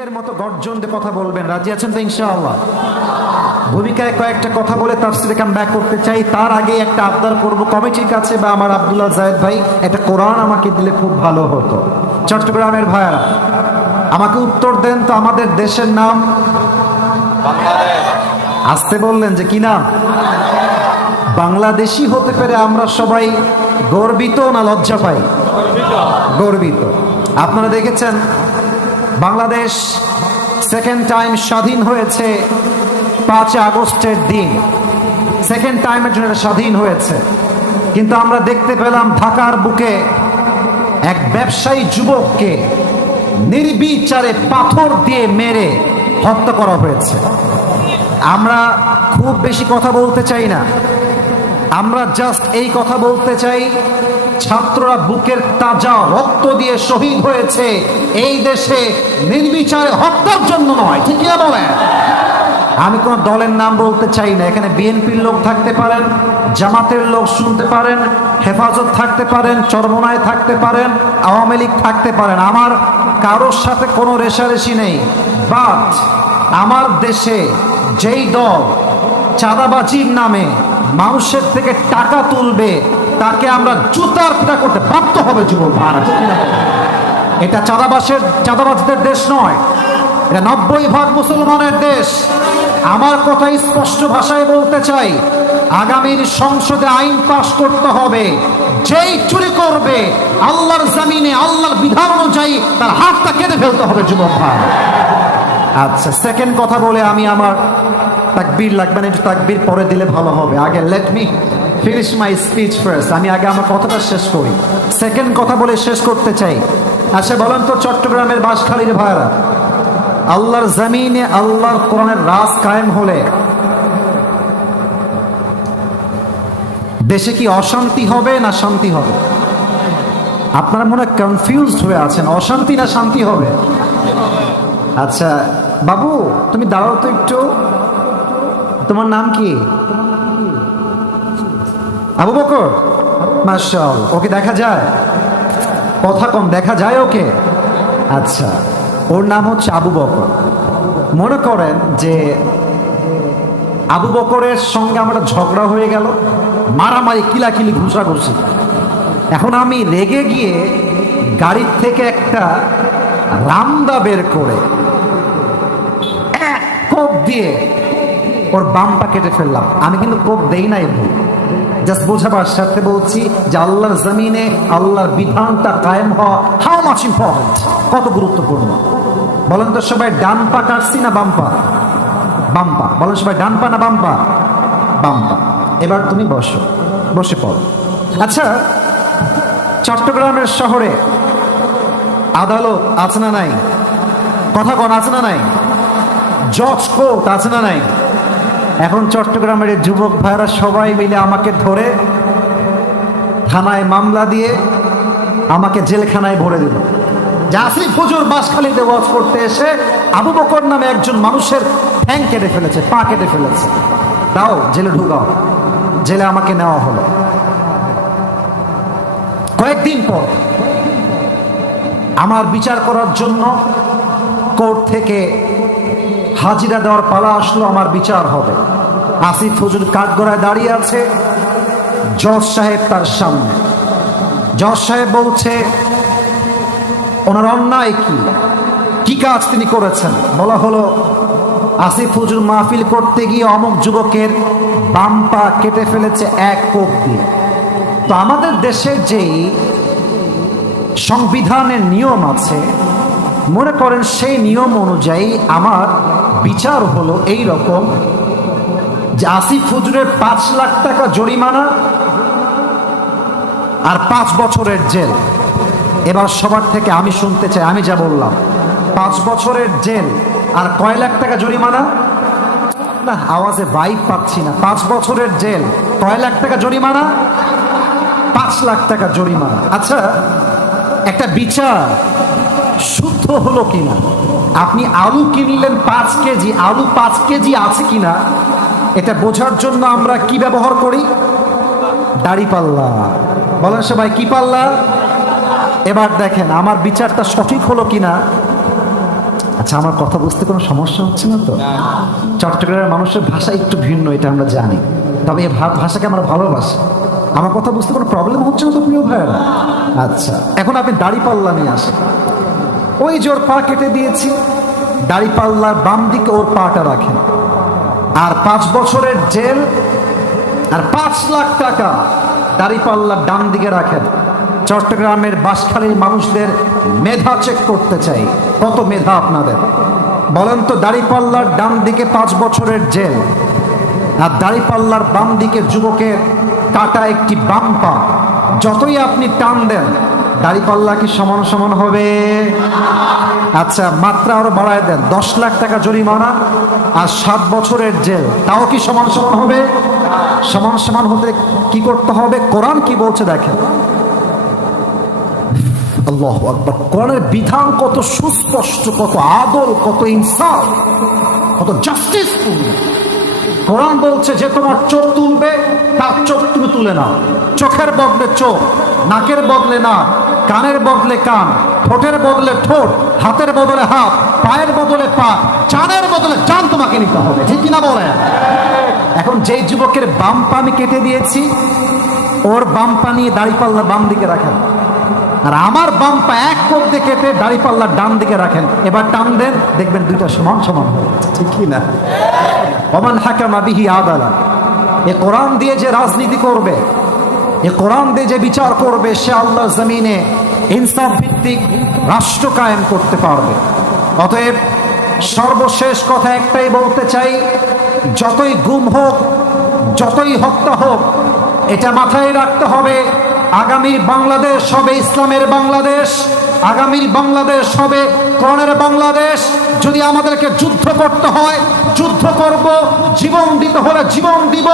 এর মতো গর্জন কথা বলবেন। রাজি আছেন তো ইনশাআল্লাহ? ভূমিকায় কয়েকটা কথা বলে তাফসিরে কাম ব্যাক করতে চাই। তার আগে একটা আবদার করব। কমিটির কাছে বা আমার আব্দুল্লাহ জায়েদ ভাই একটা কোরআন আমাকে দিলে খুব ভালো হতো। চট্টগ্রামের ভাইয়ারা, আমাকে উত্তর দেন তো আমাদের দেশের নাম। আসতে বললেন যে, কি নাম? বাংলাদেশি হতে পেরে আমরা সবাই গর্বিত না লজ্জা পাই? গর্বিত। আপনারা দেখেছেন বাংলাদেশ সেকেন্ড টাইম স্বাধীন হয়েছে পাঁচ আগস্টের দিন। সেকেন্ড টাইমের জন্য স্বাধীন হয়েছে। কিন্তু আমরা দেখতে পেলাম ঢাকার বুকে এক ব্যবসায়ী যুবককে নির্বিচারে পাথর দিয়ে মেরে হত্যা করা হয়েছে। আমরা খুব বেশি কথা বলতে চাই না। আমরা জাস্ট এই কথা বলতে চাই, ছাত্ররা বুকের তাজা রক্ত দিয়ে শহীদ হয়েছে। এই দেশে নির্বিচারে হত্যার জন্য নয়, ঠিক বলেন? আমি কোন দলের নাম বলতে চাই না, এখানে বিএনপির লোক থাকতে পারেন, জামাতের লোক শুনতে পারেন, হেফাজত থাকতে পারেন, চরমনায় থাকতে পারেন, আওয়ামী লীগ থাকতে পারেন। আমার কারোর সাথে কোনো রেশারেশি নেই। বাট আমার দেশে যেই দল চাঁদাবাজির নামে মানুষের থেকে টাকা তুলবে, তাকে আমরা জুতার পিটা করতে বাধ্য হবে ঠিক না? এটা চাঁদাবাসের চাঁদাবাসদের দেশ নয়, এটা নব্বই ভাগ মুসলমানের দেশ। আমার কথা স্পষ্ট ভাষায় বলতে চাই, আগামীর সংসদে আইন পাশ করতে হবে। যেই চুরি করবে, আল্লাহর জামিনে, আল্লাহর বিধান অনুযায়ী তার হাতটা কেটে ফেলতে হবে যুবক ভাই আচ্ছা সেকেন্ড কথা বলে আমি আমার তাকবীর লাগবে না, একটু তাকবীর পরে দিলে ভালো হবে। আগে let me finish my speech first আমি আগে আমার কথাটা শেষ করি। সেকেন্ড কথা বলে শেষ করতে চাই। আচ্ছা বলেন তো চট্টগ্রামের বাসখালীর ভাইরা আল্লাহর জমিনে আল্লাহর কোরআনের রাজ কায়েম হলে দেশে কি অশান্তি হবে না শান্তি হবে? আপনারা মনে কনফিউজড হয়ে আছেন। অশান্তি না শান্তি হবে? আচ্ছা বাবু, তুমি দাঁড়াও তো একটু। তোমার নাম কি? আবু বকর। মার্শাল ওকে দেখা যায়? কথা কম, দেখা যায় ওকে? আচ্ছা ওর নাম হচ্ছে আবু বকর। মনে করেন যে আবু বকরের সঙ্গে আমার ঝগড়া হয়ে গেল, মারামারি, কিলাকিলি, ঘুষাঘুষি। এখন আমি রেগে গিয়ে গাড়ির থেকে একটা রামদা বের করে, এক কোপ দিয়ে ওর বামটা কেটে ফেললাম। আমি কিন্তু কোপ দেই নাই ভুল জাস্ট বোঝাবার সাথে বলছি যে আল্লাহর জমিনে আল্লাহর বিধানটা কায়েম হওয়া হাউ মাচ ইম্পর্টেন্ট কত গুরুত্বপূর্ণ। বলেন তো সবাই ডান পা কাটছি না বাম পা? বাম পা। বলেন সবাই ডান পা না বাম পা? বাম পা। এবার তুমি বসো। বসে পড়ো। আচ্ছা চট্টগ্রামের শহরে আদালত আছে না নাই? কথা কন, আছে না নাই? জজ কোর্ট আছে না নাই? এখন চট্টগ্রামের যুবক ভাইরা সবাই মিলে আমাকে ধরে থানায় মামলা দিয়ে আমাকে জেলখানায় ভরে দিল। জাসি ফজুর বাসখালীতে ওয়াজ করতে এসে আবু বকর নামে একজন মানুষের ঠ্যাং কেটে ফেলেছে, পা কেটে ফেলেছে। দাও, জেলে ঢুকাও। জেলে আমাকে নেওয়া হলো। কয়েকদিন পর আমার বিচার করার জন্য কোর্ট থেকে হাজিরা দেওয়ার পালা আসলো, আমার বিচার হবে। আসিফ হুজুর কাঠগড়ায় দাঁড়িয়ে আছে, জজ সাহেব তার সামনে। জজ সাহেব বলছে, ওনার অন্যায় কি? কি কাজ তিনি করেছেন? বলা হলো, আসিফ হুজুর মাহফিল করতে গিয়ে অমুক যুবকের বাম পা কেটে ফেলেছে এক কোপ দিয়ে। তো আমাদের দেশের যেই সংবিধানের নিয়ম আছে, মনে করেন সেই নিয়ম অনুযায়ী আমার বিচার হলো এই রকম যে আসিফ হুজুরের পাঁচ লাখ টাকা জরিমানা আর পাঁচ বছরের জেল। এবার সবার থেকে আমি শুনতে চাই, আমি যা বললাম। পাঁচ বছরের জেল আর কয় লাখ টাকা জরিমানা? না, আওয়াজে বাইক পাচ্ছি না। পাঁচ বছরের জেল, কয় লাখ টাকা জরিমানা? পাঁচ লাখ টাকা জরিমানা। আচ্ছা একটা বিচার শুদ্ধ হলো কিনা? আপনি আলু কিনলেন পাঁচ কেজি, আলু পাঁচ কেজি আছে কিনা, এটা বোঝার জন্য আমরা কি ব্যবহার করি? দাড়ি পাল্লা। বলেন সবাই, কি পাল্লা? এবার দেখেন, আমার বিচারটা সঠিক হলো কিনা? আচ্ছা আমার কথা বুঝতে কোনো সমস্যা হচ্ছে না তো? চট্টগ্রামের মানুষের ভাষা একটু ভিন্ন, এটা আমরা জানি। তবে এই ভাষাকে আমরা ভালোবাসি। আমার কথা বুঝতে কোনো প্রবলেম হচ্ছে না তো, প্রিয় ভাইয়েরা? আচ্ছা এখন আপনি দাড়িপাল্লা নিয়ে আসেন। ওই যে ওর পা কেটে দিয়েছি দাড়িপাল্লার বাম দিকে ওর পাটা রাখেন। আর পাঁচ বছরের জেল আর পাঁচ লাখ টাকা দাড়িপাল্লার ডান দিকে রাখেন। চট্টগ্রামের বাসখালীর মানুষদের মেধা চেক করতে চাই। কত মেধা আপনাদের? বলেন তো দাড়িপাল্লার ডান দিকে পাঁচ বছরের জেল আর দাড়িপাল্লার বাম দিকে যুবকের কাটা একটি বাম পা। যতই আপনি টান দেন দাড়িপাল্লা কি সমান সমান হবে? আচ্ছা মাত্রা আরও বাড়ায় দেন। দশ লাখ টাকা জরিমানা আর সাত বছরের জেল, তাও কি সমান সমান হবে? সমান সমান হতে কি করতে হবে? কোরআন কি বলছে দেখেন। আল্লাহ আকবার। কোরআনের বিধান কত সুস্পষ্ট, কত আদল, কত ইনসাফ, কত জাস্টিস কোরআন বলছে, যে তোমার চোখ তুলবে, তার চোখ তুমি তুলে নাও। চোখের বদলে চোখ, নাকের বদলে না কানের বদলে কান ঠোঁটের বদলে ঠোঁট হাতের বদলে হাত পায়ের বদলে পা চানের বদলে চান তোমাকে নিতে হবে ঠিক কিনা বলে? এখন যেই যুবকের বাম পা আমি কেটে দিয়েছি ওর বাম পা নিয়ে দাড়িপাল্লা বাম দিকে রাখেন। আর আমার বাম পা এক কোপ দিয়ে কেটে দাড়িপাল্লা ডান দিকে রাখেন। এবার টান দেন দেখবেন দুইটা সমান সমান যাচ্ছে, ঠিক কি না ওমান হাকামা বিহি আদালা। এ কোরআন দিয়ে যে রাজনীতি করবে কোরআন দিয়ে যে বিচার করবে, সে আল্লাহ জমিনে ইনসাফ ভিত্তিক রাষ্ট্র কায়েম করতে পারবে। অতএব সর্বশেষ কথা একটাই বলতে চাই, যতই গুম হোক, যতই হত্যা হোক, এটা মাথায় রাখতে হবে, আগামী বাংলাদেশ হবে ইসলামের বাংলাদেশ। আগামীর বাংলাদেশ হবে করণের বাংলাদেশ। যদি আমাদেরকে যুদ্ধ করতে হয়, যুদ্ধ করব, জীবন দিতে হলে জীবন দিব,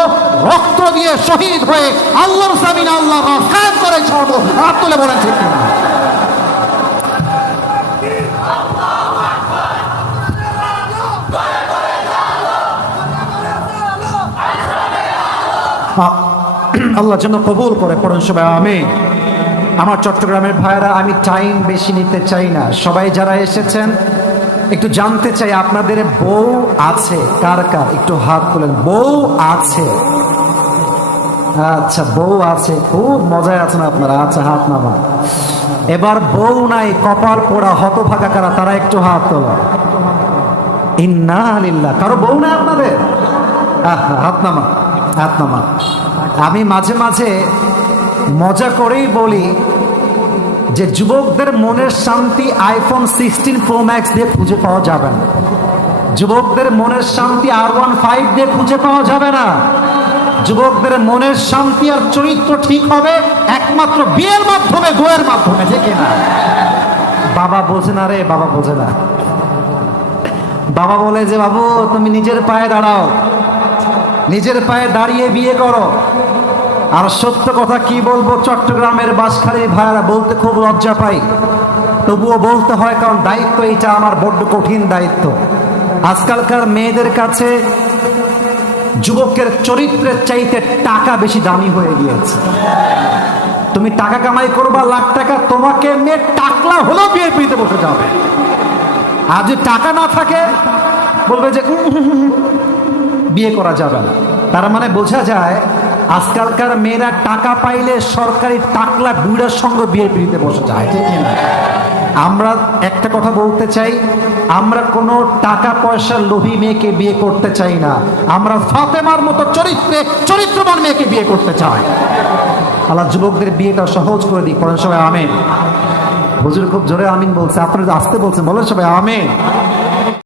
রক্ত দিয়ে শহীদ হয়ে আল্লাহর জামিন আল্লাহ কায়েম করে ছাড়বো। আর তুলে? আ- আল্লাহ যেন কবুল করে, পড়েন সবাই আমি আমার চট্টগ্রামের ভাইয়েরা, আমি টাইম বেশি নিতে চাই না। সবাই যারা এসেছেন, একটু জানতে চাই, আপনাদের বউ আছে? কার কার? একটু হাত তুলেন। বউ আছে। আচ্ছা বউ আছে। খুব মজায় আছেন আপনারা। আচ্ছা হাত নামা এবার বউ নাই, কপাল পোড়া, হতভাগা কারা? তারা একটু হাত তোলা। ইন্না আলিল্লাহ কারও বউ নাই আপনাদের? হাত নামা হাত নামা আমি মাঝে মাঝে মজা করেই বলি যে যুবকদের মনের শান্তি আইফোন সিক্সটিন প্রো ম্যাক্স দিয়ে খুঁজে পাওয়া যাবে না। যুবকদের মনের শান্তি আর ওয়ান ফাইভ দিয়ে খুঁজে পাওয়া যাবে না। যুবকদের মনের শান্তি আর চরিত্র ঠিক হবে একমাত্র বিয়ের মাধ্যমে, গোয়ের মাধ্যমে, যে না বাবা বোঝে না রে, বাবা বোঝে না। বাবা বলে যে, বাবু, তুমি নিজের পায়ে দাঁড়াও। নিজের পায়ে দাঁড়িয়ে বিয়ে করো। আর সত্য কথা কি বলব? চট্টগ্রামের বাসখালী ভাইয়ারা বলতে খুব লজ্জা পাই তবুও বলতে হয়, কারণ দায়িত্ব এটা আমার বড্ড কঠিন দায়িত্ব। আজকালকার মেয়েদের কাছে যুবকের চরিত্রের চাইতে টাকা বেশি দামি হয়ে গিয়েছে। তুমি টাকা কামাই করবা, লাখ টাকা তোমাকে মেয়ে টাকলা হলেও বিয়ে পিতে বসে যাবে। আর যদি টাকা না থাকে, বলবে যে বিয়ে করা যাবে না। তার মানে বোঝা যায় আজকালকার মেয়েরা টাকা পাইলে সরকারি টাকলা বুড়ার সঙ্গে বিয়ে পিড়িতে বসে যায়, ঠিক না? আমরা একটা কথা বলতে চাই, আমরা কোনো টাকা পয়সার লোভী মেয়েকে বিয়ে করতে চাই না। আমরা ফাতেমার মতো চরিত্রে, চরিত্রবান মেয়েকে বিয়ে করতে চাই। আল্লাহ, যুবকদের বিয়েটা সহজ করে দিই পরের সবাই আমেন। হুজুর খুব জোরে আমিন বলছে, আপনারা আসতে বলছেন, বলেন সবাই আমেন।